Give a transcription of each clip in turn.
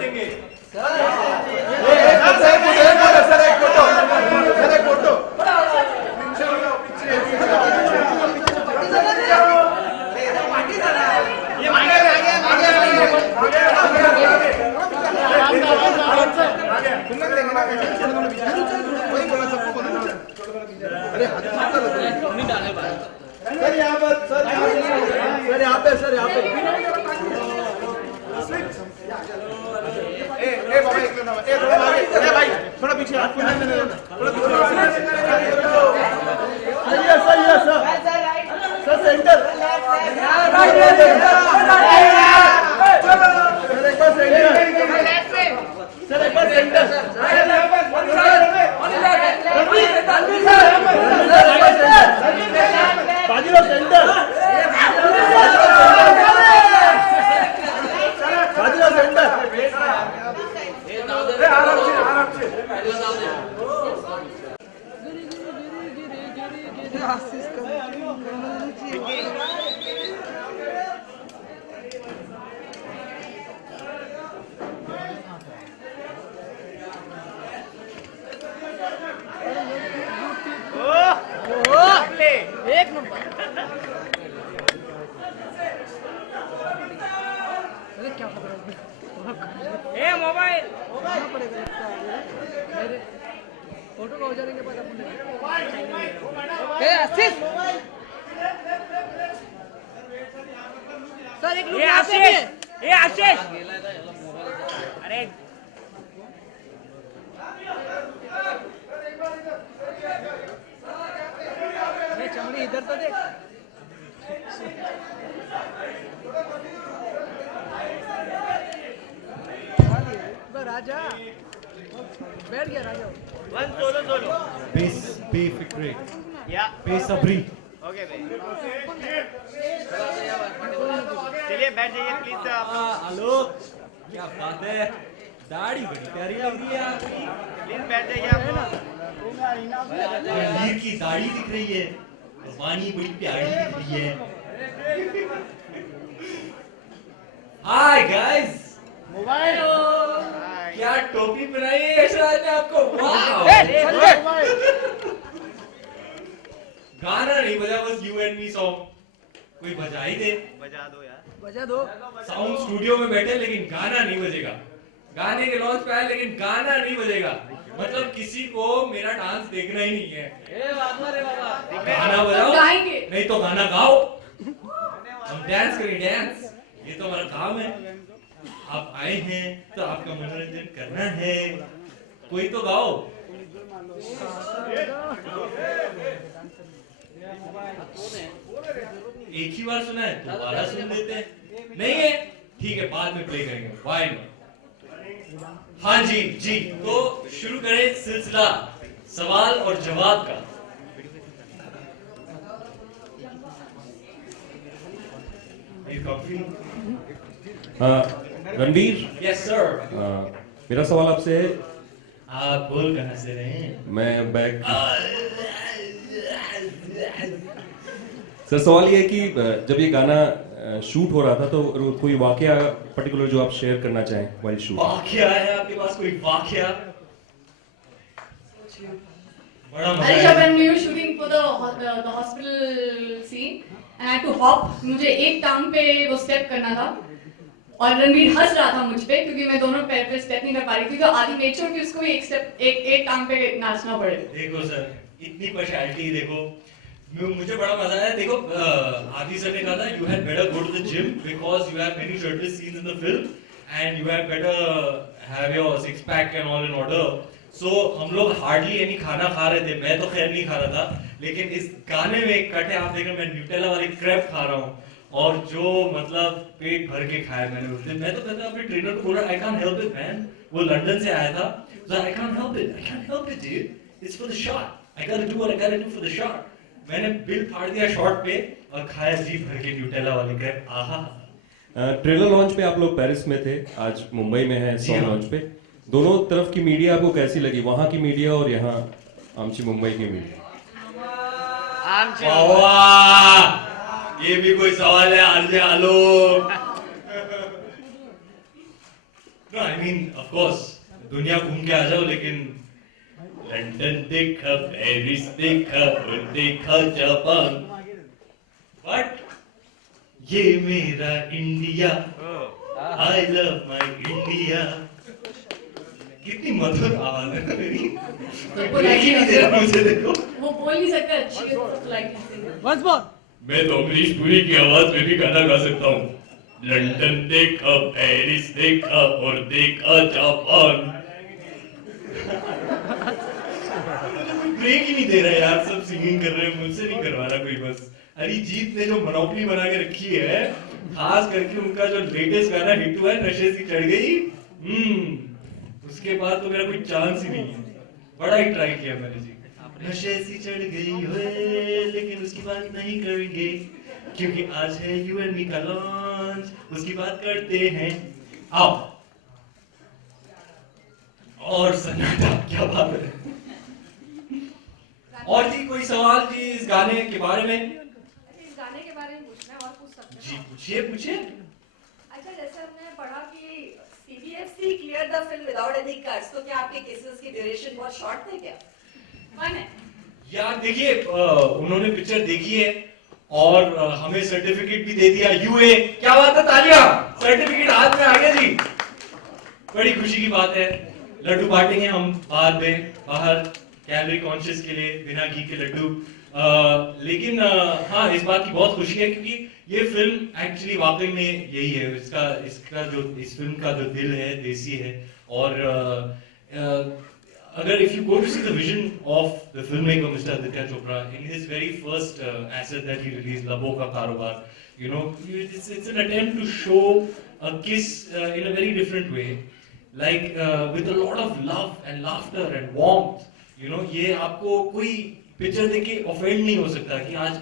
लेंगे। थोड़ा पीछे सर सेंटर फोटो का हो जाने के बाद अपन सर एक लुक आशीष आशीष अरे चमड़ी इधर तो देख राजा बैठ गया राजा वन सोलो बेफिक्रे या बेसब्री ओके भाई चलिए बैठ जाइए प्लीज आप आलोक क्या बात है दाढ़ी बड़ी प्यारी लग रही है आपकी प्लीज बैठ जाइए आप रणवीर की दाढ़ी दिख रही है वानी बड़ी प्यारी दिख रही है हाय गाइस मोबाइल क्या टोपी बनाई है यशराज ने आपको वाह गाना नहीं बजा बस यू एंड मी सॉन्ग कोई बजा ही दे बजा दो यार बजा दो साउंड स्टूडियो में बैठे लेकिन गाना नहीं बजेगा गाने के लॉन्च पे आए लेकिन गाना नहीं बजेगा मतलब किसी को मेरा डांस देखना ही नहीं है गाना बजाओ नहीं तो गाना गाओ हम डांस करें डांस ये तो हमारा काम है आप आए हैं तो आपका मनोरंजन करना है कोई तो गाओ एक ही बार सुना है दोबारा सुन लेते हैं नहीं है ठीक है बाद में प्ले करेंगे व्हाई नॉट हाँ जी जी तो शुरू करें सिलसिला सवाल और जवाब का रणवीर यस सर मेरा सवाल आपसे है आप बोल कहां से रहे हैं मैं बैक सर सवाल ये है कि जब ये गाना शूट हो रहा था तो कोई वाकया पर्टिकुलर जो आप शेयर करना चाहें वाइल शूट वाकया है आपके पास कोई वाकया बड़ा मजा Alicia, है when we were shooting for the hospital scene, and I had to hop. मुझे एक टांग पे वो स्टेप करना था और रणवीर हंस रहा था मुझ पे क्योंकि मैं दोनों पैर पे स्टेप नहीं कर पा रही थी तो आदि मेक श्योर कि उसको भी एक स्टेप एक टांग पे नाचना पड़े। देखो सर इतनी पर्सनैलिटी देखो मुझे बड़ा मजा आया देखो आदि सर ने कहा था you had better go to the gym because you have many shirtless scenes in the film and you have better have your six pack and all in order so हम लोग हार्डली यानी खाना खा रहे थे मैं तो खैर नहीं खा रहा था लेकिन इस गाने में एक कट है आप देख रहे मैं न्यूटेला वाली क्रैब खा रहा हूँ और जो मतलब पेट भर के खाया मैंने उस दिन मैं तो कहता अपने ट्रेनर को बोला I can't help it man वो लंदन से आया था so I can't help it dude it's for the shot I gotta do what I gotta do for the shot मैंने बिल फाड़ दिया शॉट पे और खाया जी भर के न्यूटेला वाली क्रैब आहा ट्रेलर लॉन्च पे आप लोग पेरिस में थे आज मुंबई में है सॉन्ग लॉन्च पे दोनों तरफ की मीडिया आपको कैसी लगी वहां की मीडिया और यहाँ आमची मुंबई की मीडिया ये भी कोई सवाल है आलोक No, I mean, of course, दुनिया घूम के आ जाओ, लेकिन लंदन देखा, पेरिस देखा और देखा जापान, but ये मेरा India, I love my India. कितनी मधुर आवाज है ना मेरी, ब्रेक ही नहीं दे रहा मुझे, देखो वो बोल नहीं सकता अच्छी है तो लाइक Once more. मैं तो अमरीश पुरी की आवाज में भी गाना गा सकता हूँ। लंदन देखा, पेरिस देखा और देखा जापान। ब्रेक ही नहीं दे रहा यार, सब सिंगिंग कर रहे हैं, मुझसे नहीं करवा रहा कोई। बस अरिजीत ने जो मोनोपोली बना के रखी है, खास करके उनका जो लेटेस्ट गाना हिट हुआ है, नशे सी चढ़ गई, उसके बाद तो मेरा कोई चांस ही नहीं है। बड़ा ही ट्राई किया मैंने जी, नशे सी चढ़ गई हुए, लेकिन उसकी बात नहीं करेंगे क्योंकि आज है यू एंड मी का लॉन्च, उसकी बात करते हैं। आओ। और सन्नाटा, क्या बात है। और जी कोई सवाल जी इस गाने के बारे में? इस गाने के बारे में पूछना है और पूछ सकते जी हैं? पूछिए पूछिए। अच्छा, जैसे हमने पढ़ा कि CBFC cleared the film without any cuts, तो क्या आपके केसेस की ड्यूरेशन बहुत शॉर्ट थे क्या? फन है। यार देखिए, उन्होंने पिक्चर देखी है और हमें सर्टिफिकेट भी दे दिया, यूए। क्या बात है, तालियां, सर्टिफिकेट हाथ में आ गया जी, बड़ी खुशी की बात है। लड्डू बांटेंगे हम बाद में, बाहर कैलोरी कॉन्शियस के लिए, बिना घी के लड्डू। लेकिन हाँ, इस बात की बहुत खुशी है क्योंकि ये फिल्म एक्चुअली वाकई में यही है, इसका जो इस फिल्म का जो दिल है देसी है। और अगर if you go to see the vision of the filmmaker Mr. Aditya Chopra in his very first asset that he released, Labo Ka Karobar, you know, it's an attempt to show a kiss in a very different way, like with a lot of love and laughter and warmth. You know, ये आपको कोई picture देख के offend नहीं हो सकता कि आज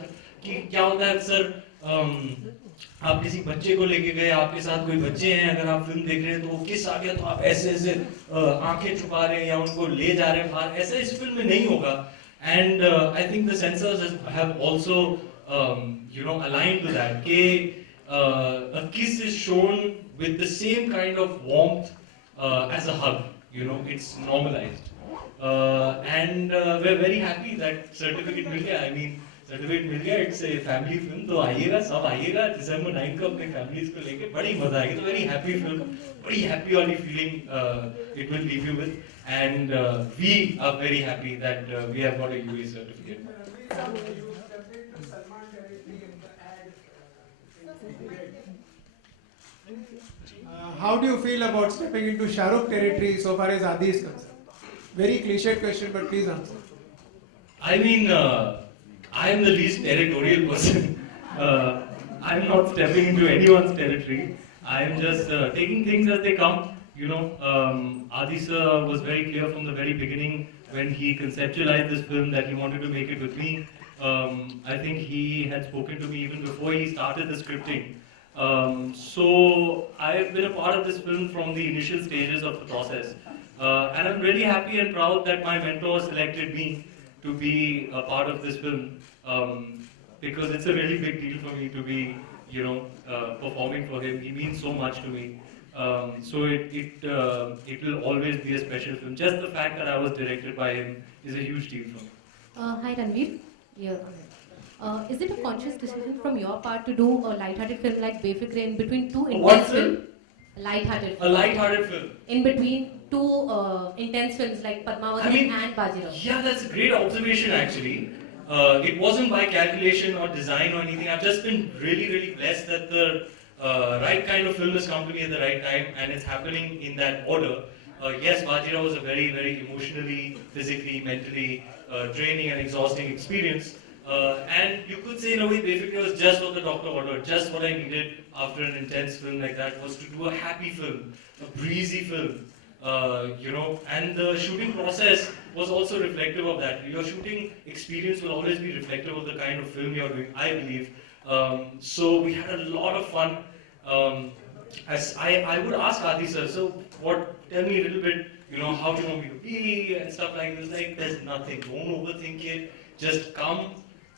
कि क्या होता है अक्सर, आप किसी बच्चे को लेके गए, आपके साथ कोई बच्चे हैं, अगर आप फिल्म देख रहे हैं तो वो किस आ गया तो आप ऐसे ऐसे आंखें छुपा रहे हैं या उनको ले जा रहे हैं बाहर, ऐसा इस फिल्म में नहीं होगा। And I think the sensors have also you know aligned to that कि a kiss is shown with the same kind of warmth as a hug, you know, it's normalized, and we're very happy that certificate मिल गया। I mean certificate मिल गया, it's a family film, तो आइएगा, सब आइएगा दिसंबर 9 को अपने families को लेके, बड़ी मजा आएगी। तो वेरी हैप्पी फिल्म, बड़ी हैप्पी वाली feeling it will leave you with, and we are very happy that we have got a UA certificate. How do you feel about stepping into Shahrukh territory so far as Adi is concerned? Very cliched question, but please answer. I mean, I am the least territorial person. I am not stepping into anyone's territory. I am just taking things as they come. You know, Adi sir was very clear from the very beginning when he conceptualized this film that he wanted to make it with me. I think he had spoken to me even before he started the scripting. So I have been a part of this film from the initial stages of the process. And I'm really happy and proud that my mentor selected me to be a part of this film, because it's a really big deal for me to be, you know, performing for him. He means so much to me. So it will always be a special film. Just the fact that I was directed by him is a huge deal for me. Hi Ranveer. Yeah. Is it a conscious decision from your part to do a light-hearted film like Befikre in between two intense films? Light-hearted. A light-hearted film. In between two intense films like Padmavati and Bajirao. Yeah, that's a great observation actually. It wasn't by calculation or design or anything. I've just been really, really blessed that the right kind of film has come to me at the right time, and it's happening in that order. Yes, Bajirao was a very, very emotionally, physically, mentally draining and exhausting experience. And you could say in a way Befikre was just what the doctor ordered, just what I needed after an intense film like that, was to do a happy film, a breezy film, you know, and the shooting process was also reflective of that. Your shooting experience will always be reflective of the kind of film you're doing, I believe. So we had a lot of fun. As I would ask Adi sir, so tell me a little bit, you know, how do you want me to be and stuff like this. Like, there's nothing, don't overthink it, just come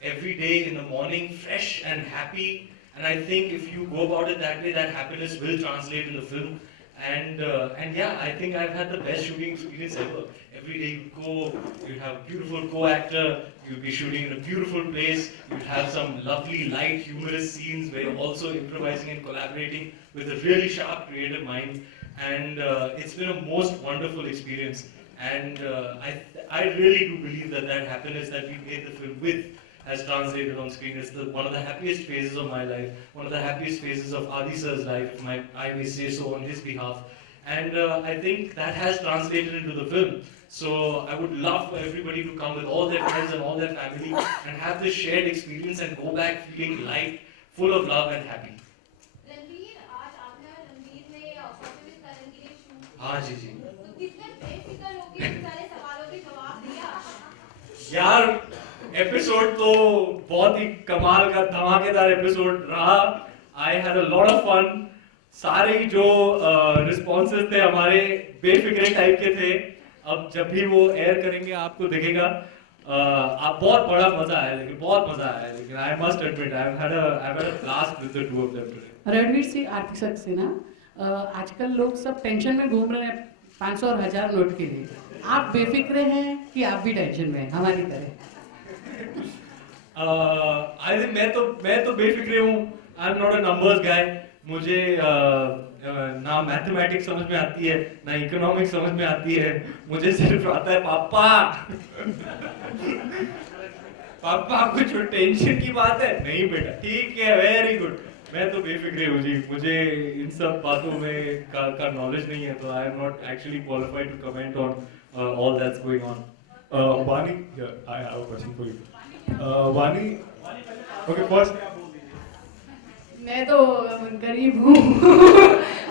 every day in the morning fresh and happy, and I think if you go about it that way, that happiness will translate in the film. And yeah, I think I've had the best shooting experience ever. Every day you go, you have a beautiful co-actor, you'll be shooting in a beautiful place, you'll have some lovely, light, humorous scenes where you're also improvising and collaborating with a really sharp, creative mind. And it's been a most wonderful experience. And I really do believe that that happiness that we made the film with has translated on screen. It's one of the happiest phases of my life, one of the happiest phases of Adi sir's life, if I may say so on his behalf. And I think that has translated into the film. So I would love for everybody to come with all their friends and all their family and have this shared experience and go back feeling light, full of love and happy. Ranveer, आज आपने रणवीर में fortunate करने के लिए shoot हाँ जी जी। तो कितने बेफिक्र होकर इन सारे सवालों के जवाब दिया? यार एपिसोड तो बहुत ही कमाल का धमाकेदार एपिसोड रहा। I had a lot of fun. सारे ही जो रिस्पॉन्सेज थे हमारे बेफिक्रे टाइप के थे। अब जब भी वो एयर करेंगे आपको दिखेगा। आप बहुत बड़ा मजा आया, लेकिन बहुत मजा आया, लेकिन I must admit I had a blast with the two of them today. Ranveer से आर्थिक सक्सेना आजकल लोग सब टेंशन में घूम रहे हैं 500 और 1000 नोट के लिए। आप बेफिक्रे हैं कि आप भी टेंशन में हैं हमारी तरह? आई थिंक मैं तो बेफिक्रे हूँ। I am not a numbers guy. मुझे ना मैथमेटिक्स समझ में आती है, ना इकोनॉमिक्स समझ में आती है। मुझे सिर्फ आता है पापा पापा कुछ टेंशन की बात है? नहीं बेटा, ठीक है, वेरी गुड। मैं तो बेफिक्रे हूँ जी। मुझे इन सब बातों में का नॉलेज नहीं है, तो I am not actually qualified to comment on all that's going on. Vani, here, I have a question for you. Vani, okay, first. मैं तो गरीब हूँ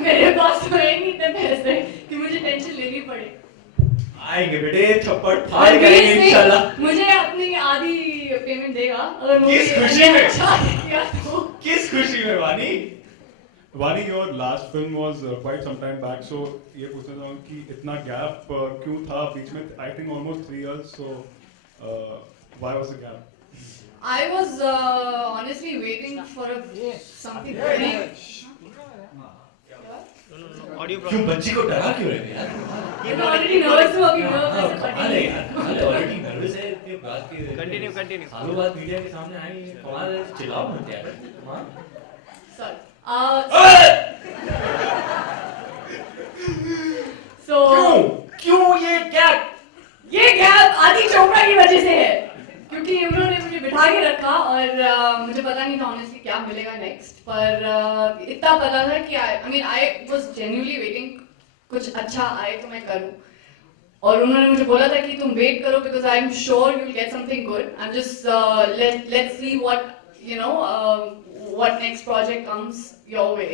मेरे पास तो है नहीं इतने पैसे कि मुझे टेंशन लेनी पड़े। आएंगे बेटे, थप्पड़ थाल करेंगे इंशाल्लाह। मुझे अपनी आधी पेमेंट देगा अगर किस खुशी में? अच्छा किया तो। किस खुशी में वानी? Vani, your last film was quite some time back, so ये पूछना चाहूँ कि इतना gap क्यों था बीच में? I think almost 3 years, so why was the gap? I was honestly waiting for something very. Audio क्यों बच्ची को डरा क्यों रहे यार? मैं already nervous हूँ अभी nervous से कमाल है यार, कमाल है, ऑलरेडी नर्वस है इतने बात की। कंटिन्यू सालों बाद मीडिया के सामने आई, कमाल है, चिल्लाओ मत यार, कमाल। Sorry. So. क्यों ये गैप आदि चोपड़ा की वजह से है, क्योंकि उन्होंने मुझे बिठा के रखा और मुझे पता नहीं था ऑनेस्टली क्या मिलेगा नेक्स्ट, पर इतना पता था कि आई वाज जेन्युइनली वेटिंग कुछ अच्छा आए तो मैं करूं, और उन्होंने मुझे बोला था कि तुम वेट करो because I am sure you will get something good. I am just let's see what you know what next project comes your way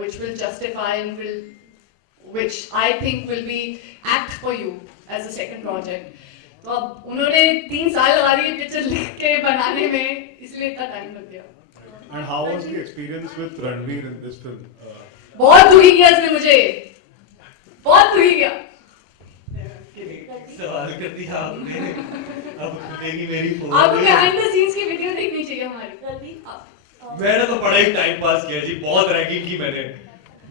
which will justify and will which I think will be apt for you as a second project. तो अब उन्होंने 3 साल लगा दिए picture लिख के बनाने में, इसलिए इतना टाइम लग गया। And how was the experience with Ranveer in this film? बहुत दुखी किया इसने मुझे, बहुत दुखी किया। सवाल कर दिया आपने, अब खुलेगी मेरी पोल। आपको behind the scenes की वीडियो देखनी चाहिए हमारी। मैंने तो बड़ा ही टाइम पास किया जी, बहुत रैगिंग की मैंने।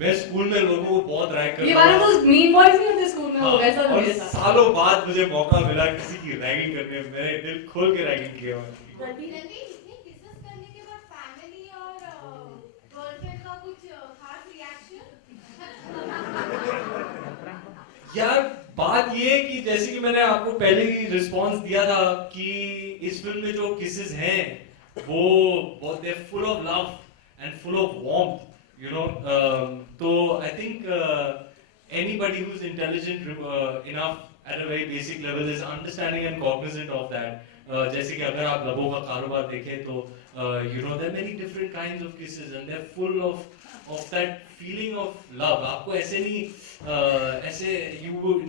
मैं स्कूल में लोगों को बहुत रैग करता था। ये वाला तो मीन बॉयज नहीं होते स्कूल में, वो वैसा और मेरे साथ। सालों बाद मुझे मौका मिला किसी की रैगिंग करने में, मैंने दिल खोल के रैगिंग किया। रणवीर, इतनी किसेस करने के बाद फैमिली और गर्लफ्रेंड का कुछ खास रिएक्शन? यार बात ये कि जैसे कि मैंने आपको पहले ही रिस्पांस दिया था कि इस फिल्म में जो किसेस हैं वो बहुत they full of love and full of warmth, you know. So I think anybody who's intelligent enough at a very basic level is understanding and cognizant of that. जैसे कि अगर आप लबों का कारोबार देखें तो you know there are many different kinds of kisses and they're full of that feeling of love. आपको ऐसे नहीं ऐसे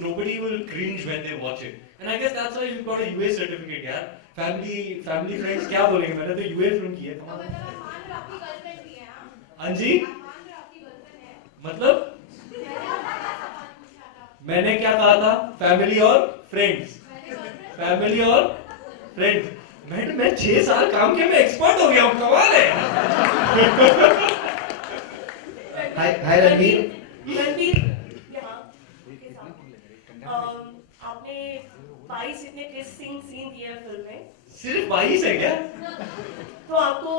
nobody will cringe when they watch it. And I guess that's why you got a UA certificate यार. Family friends क्या बोलेंगे, मैंने तो UA film की है। तो मतलब आप मान रहे हो आपकी गर्लफ्रेंड भी है? हाँ जी, मतलब मैंने क्या कहा था? फैमिली और फ्रेंड्स, फैमिली और फ्रेंड्स। मैं 6 साल काम के में एक्सपर्ट हो गया हूँ, कमाल है। हाय रणवीर, रणवीर यहाँ के साथ आपने 22 इतने किस सीन दिए फिल्म में। सिर्फ 22 है क्या? तो आपको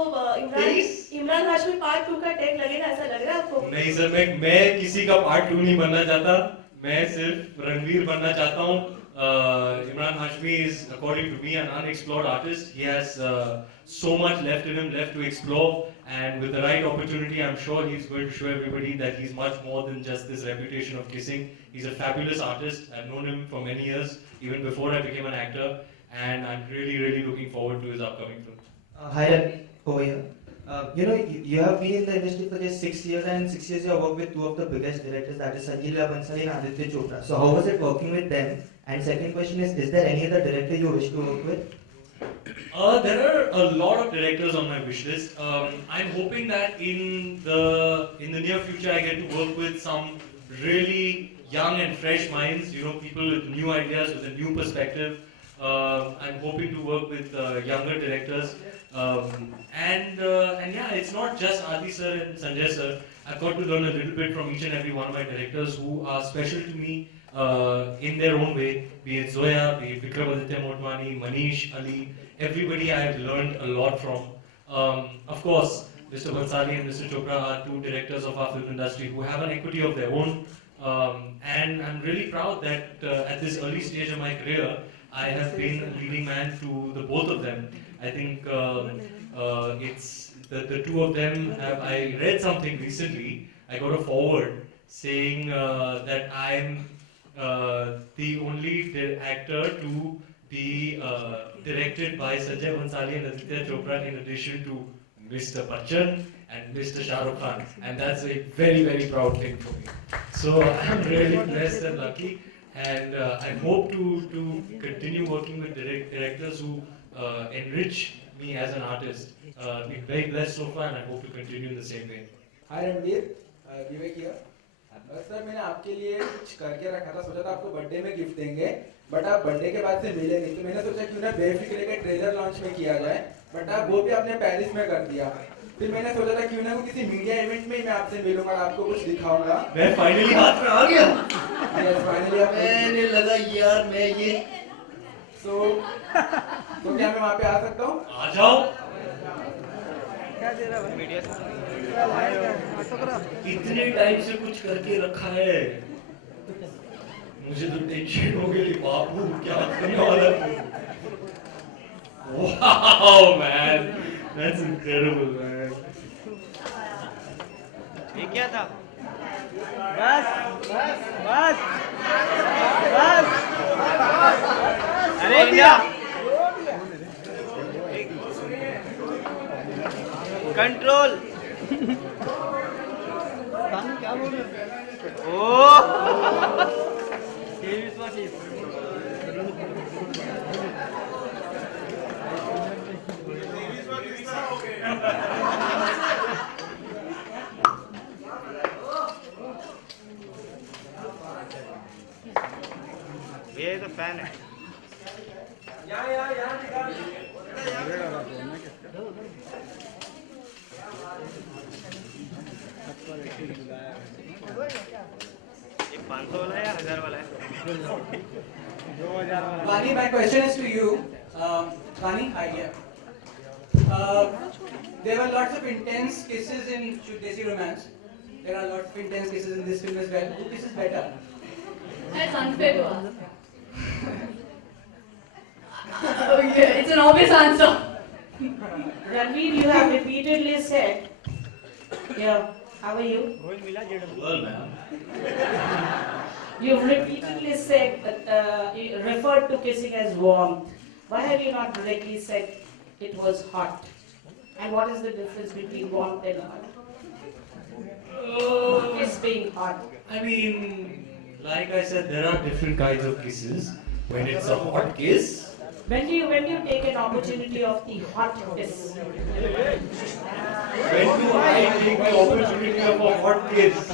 इमरान हाशमी पार्ट 2 का टैग लगेगा, ऐसा लग रहा है आपको? नहीं सर, मैं किसी का पार्ट 2 नहीं बनना चाहता, मैं सिर्फ रणवीर बनना चाहता हूँ। Imran Hashmi is, according to me, an unexplored artist. He has so much left in him, left to explore, and with the right opportunity, I'm sure he's going to show everybody that he's much more than just this reputation of kissing. He's a fabulous artist. I've known him for many years, even before I became an actor, and I'm really looking forward to his upcoming film. Hi, Ranveer, over here. You have been in the industry for just 6 years, and in 6 years you have worked with two of the biggest directors, that is Sanjay Leela Bhansali and Aditya Chopra. So how was it working with them? And second question is there any other director you wish to work with? There are a lot of directors on my wish list. I'm hoping that in the near future I get to work with some really young and fresh minds, people with new ideas, with a new perspective. I'm hoping to work with younger directors. And yeah, it's not just Adi sir and Sanjay sir. I've got to learn a little bit from each and every one of my directors who are special to me in their own way, be it Zoya, be it Vani, Manish, Ali, everybody I have learned a lot from. Of course, Mr. Bhansali and Mr. Chopra are two directors of our film industry who have an equity of their own. And I'm really proud that at this early stage of my career, I have been a leading man to the both of them. I think it's the two of them have. I read something recently. I got a forward saying that I'm the only actor to be directed by Sanjay Bhansali and Aditya Chopra, in addition to Mr. Bachchan and Mr. Shah Rukh Khan, and that's a very proud thing for me. So I'm really blessed and lucky, and I hope to continue working with directors who enrich me as an artist. Been very blessed so far, and I hope to continue in the same way. Hi Ranveer, Vivek here. Sir मैंने आपके लिए कुछ करके रखा था, सोचा था आपको बर्थडे में गिफ्ट देंगे, बट आप बर्थडे के बाद से मिले नहीं, तो मैंने सोचा क्यों ना बेफिक्रे के ट्रेलर लॉन्च में किया जाए, बट आप वो भी आपने पेरिस में कर दिया। फिर मैंने सोचा था क्यों ना किसी मीडिया इवेंट में ही मैं आपसे मिलूंगा, आपको कुछ दिखाऊंगा। मैं फाइनली हाथ में आ गया। यस फाइनली आप। मैंने लगा यार मैं ये तो क्या मैं वहाँ पे आ सकता हूँ? आ जाओ। क्या दे रहा है मीडिया से? इतने टाइम से कुछ करके रखा है, मुझे तो टेंशन हो गई बाबू, क्या करने वाला है? Wow man, that's incredible man. ये क्या था? बस अरे इंडिया कंट्रोल क्या बोल रहे ये तो फैन है। ये 500 वाला है या 1000 वाला है? 2000 वाला। Vani, my question is to you. Vani, hi here. There were lots of intense kisses in Desi Romance. There are lots of intense kisses in this film as well. Who kisses better? That's unfair to ask. Okay, it's an obvious answer. Ranveer, you have repeatedly said, yeah, how are you? Well, ma'am. You've repeatedly said that you referred to kissing as warmth. Why have you not directly said it was hot? And what is the difference between warmth and hot? Kiss being hot. I mean, like I said, there are different kinds of kisses. When it's a hot kiss. When do you take an opportunity of the hot kiss? When do I take the opportunity of a hot kiss?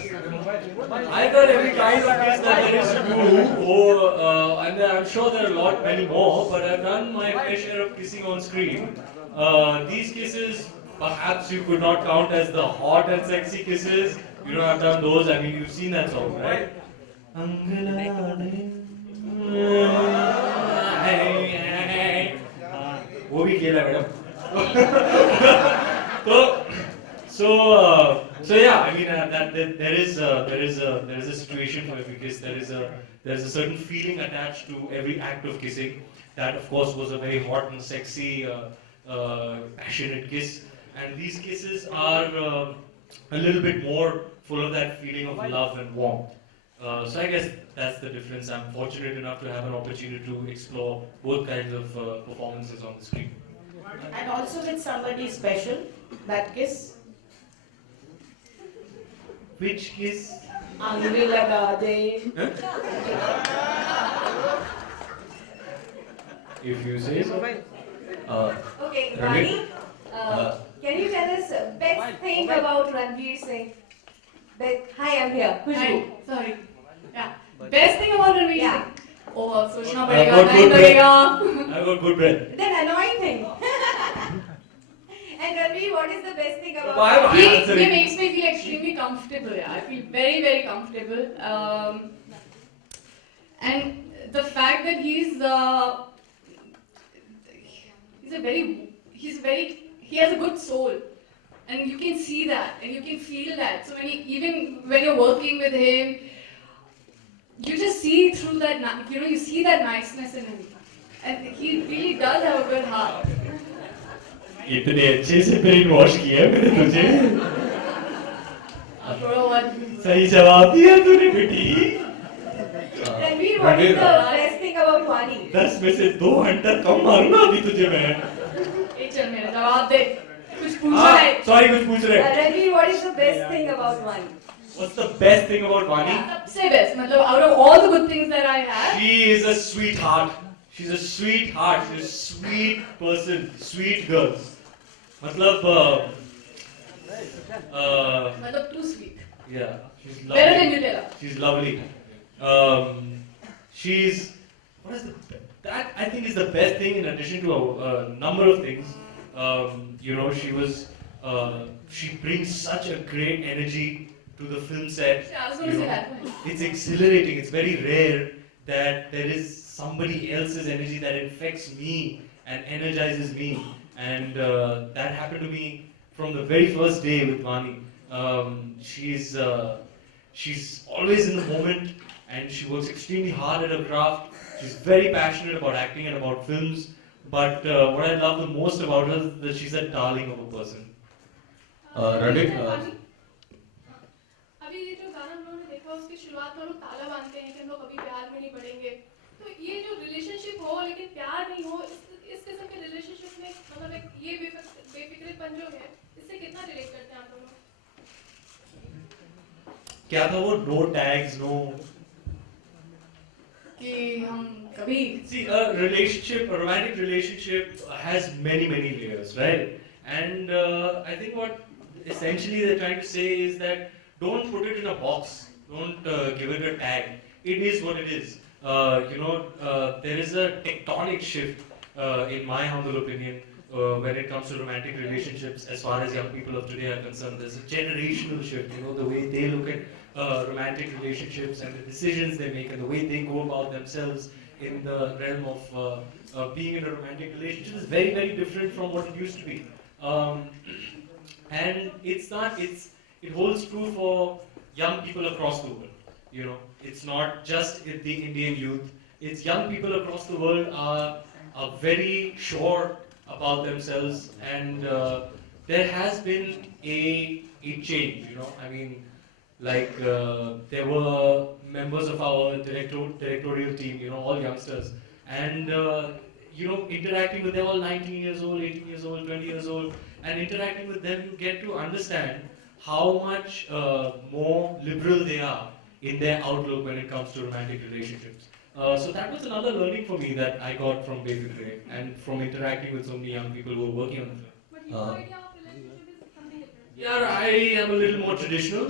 I got every kind of kiss that there is to do. And I'm sure there are many more, but I've done my fair share of kissing on screen. These kisses, perhaps you could not count as the hot and sexy kisses, You know, I've done those. I mean, you've seen that song, right? वो भी खेला madam. So yeah, I mean that there is a situation for every kiss. There is a certain feeling attached to every act of kissing. That of course was a very hot and sexy, passionate kiss. And these kisses are a little bit more full of that feeling of love and warmth. So I guess that's the difference. I'm fortunate enough to have an opportunity to explore both kinds of performances on the screen. And also with somebody special, that kiss. Which kiss? Angri laga de. If you say so. Okay, Vani, can you tell us best thing about Ranveer Singh? Hi, I'm here. Hi, sorry. Yeah. Best thing about Ranveer Yeah. Singh? Oh, सोचना I've पड़ेगा, got time good लगेगा. breath. I've got good breath. Then annoying thing. And Ranveer, what is the best thing about Why am I He answering? makes me feel extremely comfortable. Yeah. I feel very, very comfortable. And the fact that he has a good soul, and you can see that, and you can feel that. So even when you're working with him, you just see through that. You see that niceness in him, and he really does have a good heart. इतने अच्छे से brain wash किया मैंने तुझे. सही जवाब दिया तूने बेटी. Ranveer, what is the best thing about Vani? 10 में से 2 घंटा कम मारूंगा अभी तुझे मैं. एक चल मेरा जवाब दे. कुछ पूछा है? Sorry, कुछ पूछ रहे. Ranveer, what is the best thing about Vani? What's the best thing about Vani? सबसे best, मतलब out of all the good things that I have. She is a sweetheart. She's a sweetheart. She's a sweet person. Sweet girl. मतलब too sweet. Yeah, she's lovely. Better than Nutella. She's lovely. She's that I think is the best thing in addition to a number of things. You know, she brings such a great energy to the film set. Yeah, I was going to say that. It's exhilarating. It's very rare that there is somebody else's energy that infects me and energizes me. And that happened to me from the very first day with Vani. She's always in the moment, and she works extremely hard at her craft. She's very passionate about acting and about films. But what I love the most about her is that she's a darling of a person. Ranveer, अभी ये जो गाना हम लोगों ने देखा उसकी शुरुआत में हम लोग ताला बांधते हैं कि हम लोग कभी प्यार में नहीं पड़ेंगे. तो ये जो रिलेशनशिप हो लेकिन प्यार नहीं हो, इस किस्म के रिलेशनशिप में मतलब ये बेफिक्रेपन जो है इससे कितना रिलेट करते हैं आप दोनों? क्या था वो? No tags, no. कि हम कभी. See, a romantic relationship has many layers, right? And I think what essentially they're trying to say is that don't put it in a box. Don't give it a tag. It is what it is. There is a tectonic shift, in my humble opinion, when it comes to romantic relationships. As far as young people of today are concerned, there's a generational shift. You know, the way they look at romantic relationships and the decisions they make and the way they go about themselves in the realm of being in a romantic relationship is very different from what it used to be. And it holds true for young people across the world. You know, it's not just the Indian youth. It's young people across the world are very sure about themselves, and there has been a change. You know, I mean, like there were members of our directorial team. You know, all youngsters, and interacting with them, all 19 years old, 18 years old, 20 years old, and interacting with them, you get to understand how much more liberal they are in their outlook when it comes to romantic relationships. So that was another learning for me that I got from Befikre and from interacting with so many young people who were working on the film. But your idea of relationship is something different. Yeah, I am a little more traditional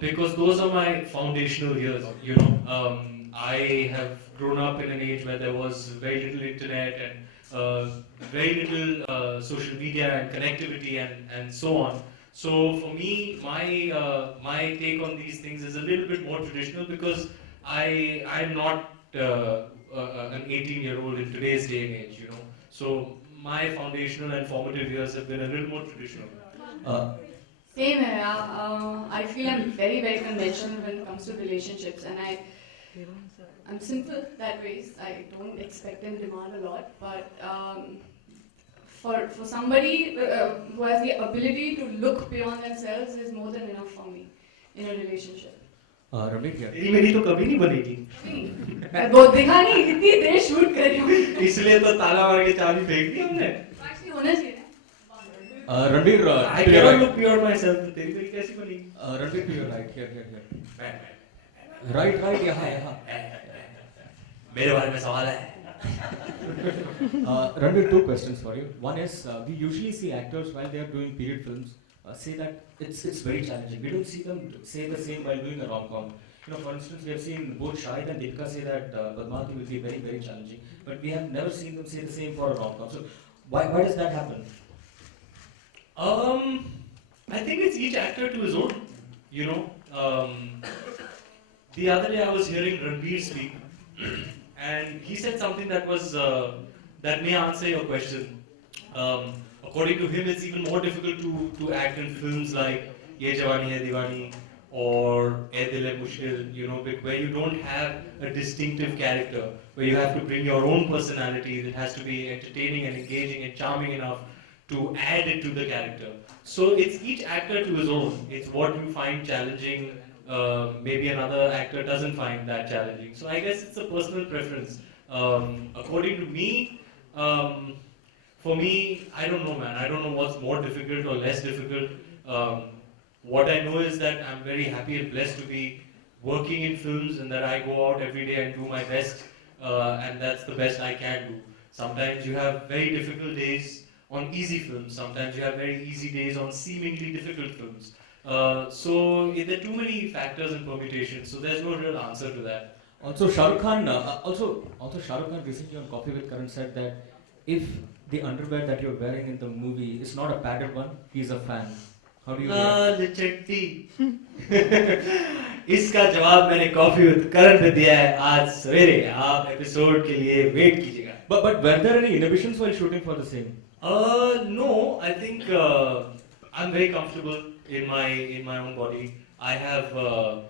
because those are my foundational years. You know, I have grown up in an age where there was very little internet and very little social media and connectivity and so on. So for me, my take on these things is a little bit more traditional because I'm not an 18-year-old in today's day and age, you know. So my foundational and formative years have been a little more traditional. Same here. I feel I'm very, very conventional when it comes to relationships, and I'm simple that way. I don't expect and demand a lot, but for somebody who has the ability to look beyond themselves is more than enough for me in a relationship. Ranveer here. तेरी मेरी तो कभी नहीं बनेगी। बहुत दिखा नहीं, इतनी देर शूट कर रही हूँ। इसलिए तो ताला मार के चाबी फेंक दी हमने। Actually होना चाहिए। Ranveer, I cannot look beyond myself. तो तेरी मेरी कैसी बनेगी? Ranveer, to your right, here. Right, यहाँ. मेरे बारे में सवाल है। Ranveer, two questions for you. One is, we usually see actors while they are doing period films say that it's very challenging. We don't see them say the same while doing a rom-com. You know, for instance, we have seen both Shahid and Deepika say that Padmavati will be very, very challenging, but we have never seen them say the same for a rom-com. So why does that happen? I think it's each actor to his own. You know, the other day I was hearing Ranveer speak, and he said something that was that may answer your question. According to him, it's even more difficult to act in films like Ye Jawani Hai Diwani or Ae Dil Hai Mushkil, you know, where you don't have a distinctive character, where you have to bring your own personality. It has to be entertaining and engaging and charming enough to add it to the character. So it's each actor to his own. It's what you find challenging. Maybe another actor doesn't find that challenging. So I guess it's a personal preference. According to me, for me, I don't know, man. I don't know what's more difficult or less difficult. What I know is that I'm very happy and blessed to be working in films and that I go out every day and do my best, and that's the best I can do. Sometimes you have very difficult days on easy films. Sometimes you have very easy days on seemingly difficult films. So there are too many factors and permutations, so there's no real answer to that. Also, Shah Rukh Khan, Shah Rukh Khan recently on Coffee with Karan said that if the underwear that you're wearing in the movie is not a padded one, he's a fan. How do you लिचट्टी इसका जवाब मैंने coffee with करण पे दिया है आज सवेरे आप episode के लिए वेट कीजिएगा but were there any inhibitions while shooting for the same? No, I think I'm very comfortable in my own body. I'm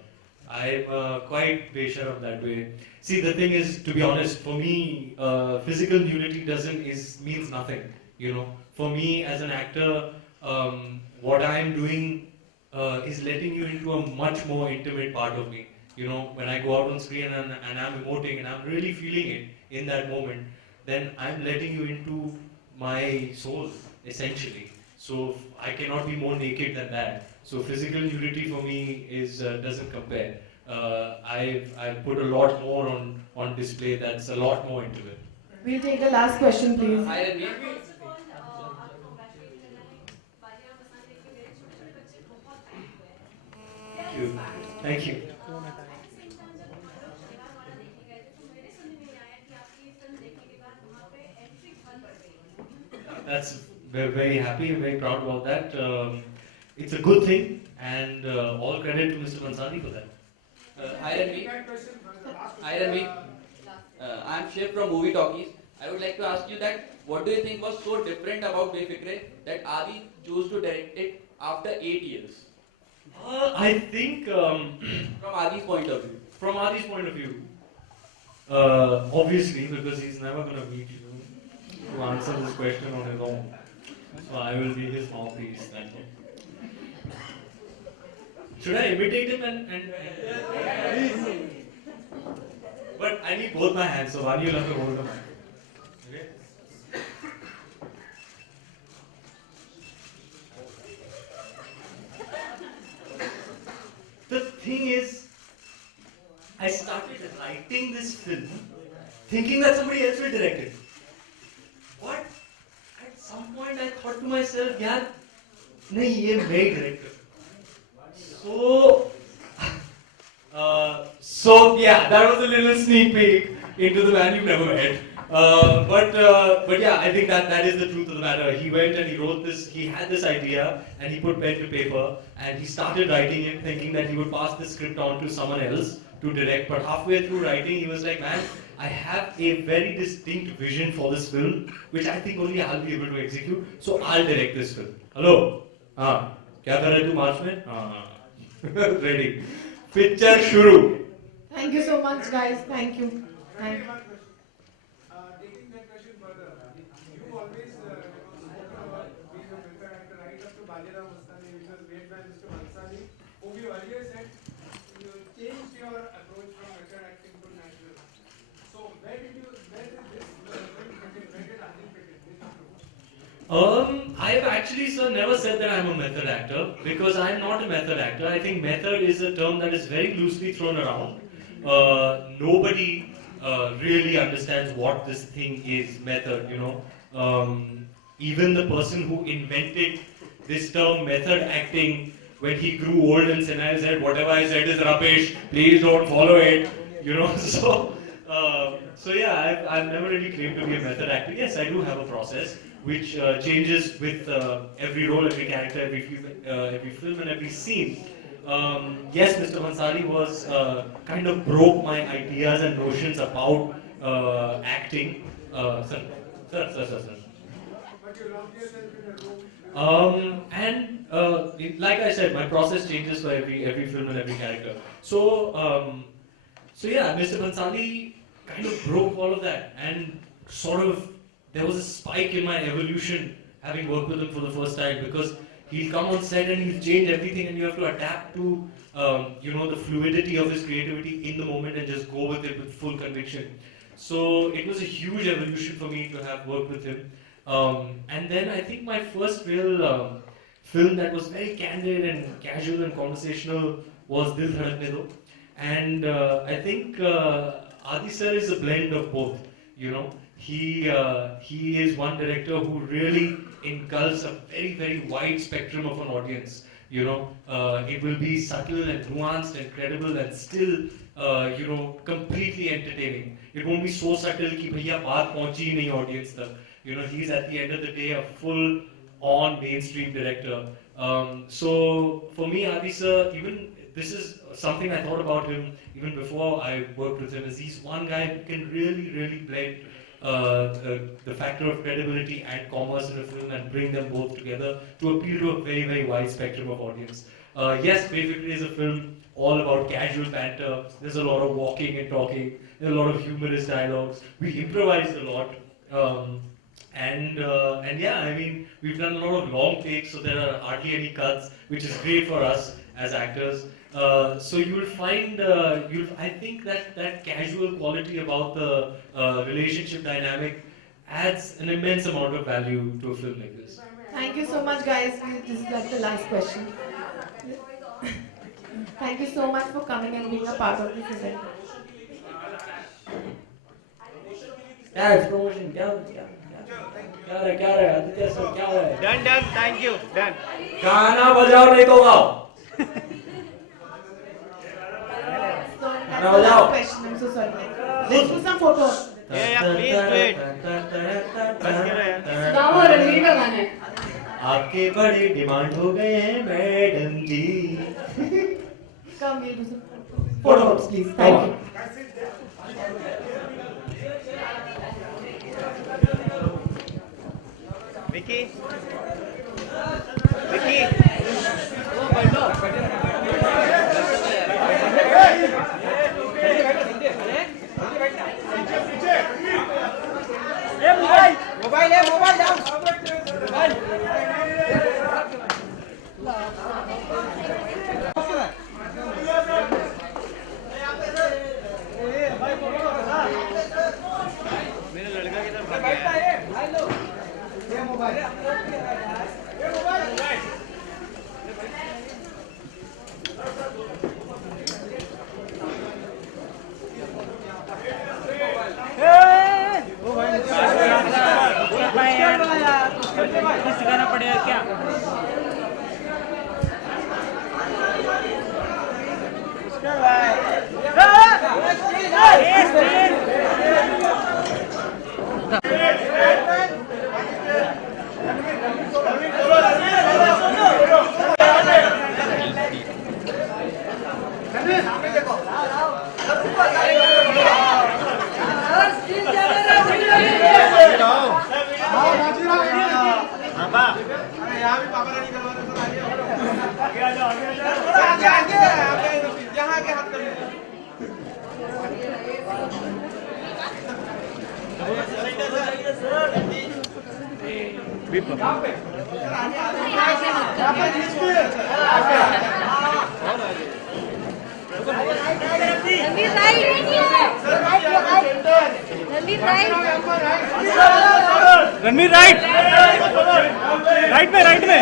quite besharam that way. See, the thing is, to be honest, for me, physical nudity means nothing. You know, for me as an actor, what I'm doing is letting you into a much more intimate part of me. You know, when I go out on screen and I'm emoting and I'm really feeling it in that moment, then I'm letting you into my soul, essentially. So I cannot be more naked than that. So physical nudity for me doesn't compare. I've put a lot more on display that's a lot more intimate. We'll take the last question, please. Hi, Ranveer. Thank you. We're very happy and very proud about that. It's a good thing, and all credit to Mr. Bansali for that. Hi Ranveer. I'm Shiv from Movie Talkies. I would like to ask you that what do you think was so different about Befikre that Adi chose to direct it after 8 years? I think from Adi's point of view. From Adi's point of view, obviously, because he's never going to meet you to answer this question on his own. So I will be his mouthpiece. Thank you. Should I imitate him and But I need both my hands, so Vani will have to hold the mic. Okay? The thing is, I started writing this film thinking that somebody else will direct it. But at some point I thought to myself, yaar, nahi, ye main director. So yeah, that was a little sneak peek into the man you've never met. But yeah, I think that is the truth of the matter. He went and he wrote this. He had this idea and he put pen to paper and he started writing it, thinking that he would pass the script on to someone else to direct. But halfway through writing, he was like, "Man, I have a very distinct vision for this film, which I think only I'll be able to execute. So I'll direct this film." Hello, क्या कर रहे तू मार्च में? Ready. Picture शुरू. Thank you so much, guys. Thank you. Thank you. Taking that question further, you always spoken about being a method actor right up to Bajirao Mastani, which was made by Mr. Mansani, whom you earlier said you changed your approach from method acting to natural. So where did Adil fit in? I've actually, sir, never said that I'm a method actor because I'm not a method actor. I think method is a term that is very loosely thrown around. Nobody really understands what this thing is, method, you know. Even the person who invented this term, method acting, when he grew old and said, "Whatever I said is rubbish, please don't follow it," you know. So yeah, I've never really claimed to be a method actor. Yes, I do have a process which changes with every role, every character, every film and every scene. Yes, Mr. Bhansali was kind of broke my ideas and notions about acting. Sir. And like I said, my process changes for every film and every character. So yeah, Mr. Bhansali kind of broke all of that, and sort of there was a spike in my evolution having worked with him for the first time, because he'll come on set and he'll change everything and you have to adapt to you know, the fluidity of his creativity in the moment and just go with it with full conviction. So it was a huge evolution for me to have worked with him. And then I think my first real film that was very candid and casual and conversational was Dil Dhadakne Do. And I think Adi sir is a blend of both, you know. He is one director who really engulfs a very, very wide spectrum of an audience. You know, it will be subtle and nuanced and credible and still, you know, completely entertaining. It won't be so subtle कि भैया बात पहुंची ही नहीं audience तक. You know, he's at the end of the day a full-on mainstream director. So for me, Adi sir, even this is something I thought about him even before I worked with him. Is he's one guy who can really, really blend the factor of credibility and commerce in a film and bring them both together to appeal to a very, very wide spectrum of audience. Yes, Befikre is a film all about casual banter. There's a lot of walking and talking. There's a lot of humorous dialogues. We improvised a lot. And yeah, I mean, we've done a lot of long takes, so there are hardly any cuts, which is great for us as actors. So you will find, I think that casual quality about the relationship dynamic adds an immense amount of value to a film like this. Thank you so much, guys. This is like the last question. Thank you so much for coming and being a part of this event. Done. Thank you. Done. गाना बजाओ नहीं तो गाओ. So that's the last question. I'm so sorry. Let's do some photos. Yeah, please do it. गाओ रणवीर का गाना है. आपके बड़े डिमांड हो गए हैं madam ji. Come, we'll do some photos, please. Thank you. Vicky. Mobile down. मेरे लड़का की तरफ बैठा है. ये मोबाइल. यहाँ भी पापा रानी करवा दो, आगे आ जाओ, आगे यहाँ आगे हाथ कर लीजिए। रणवीर राइट राइट में राइट में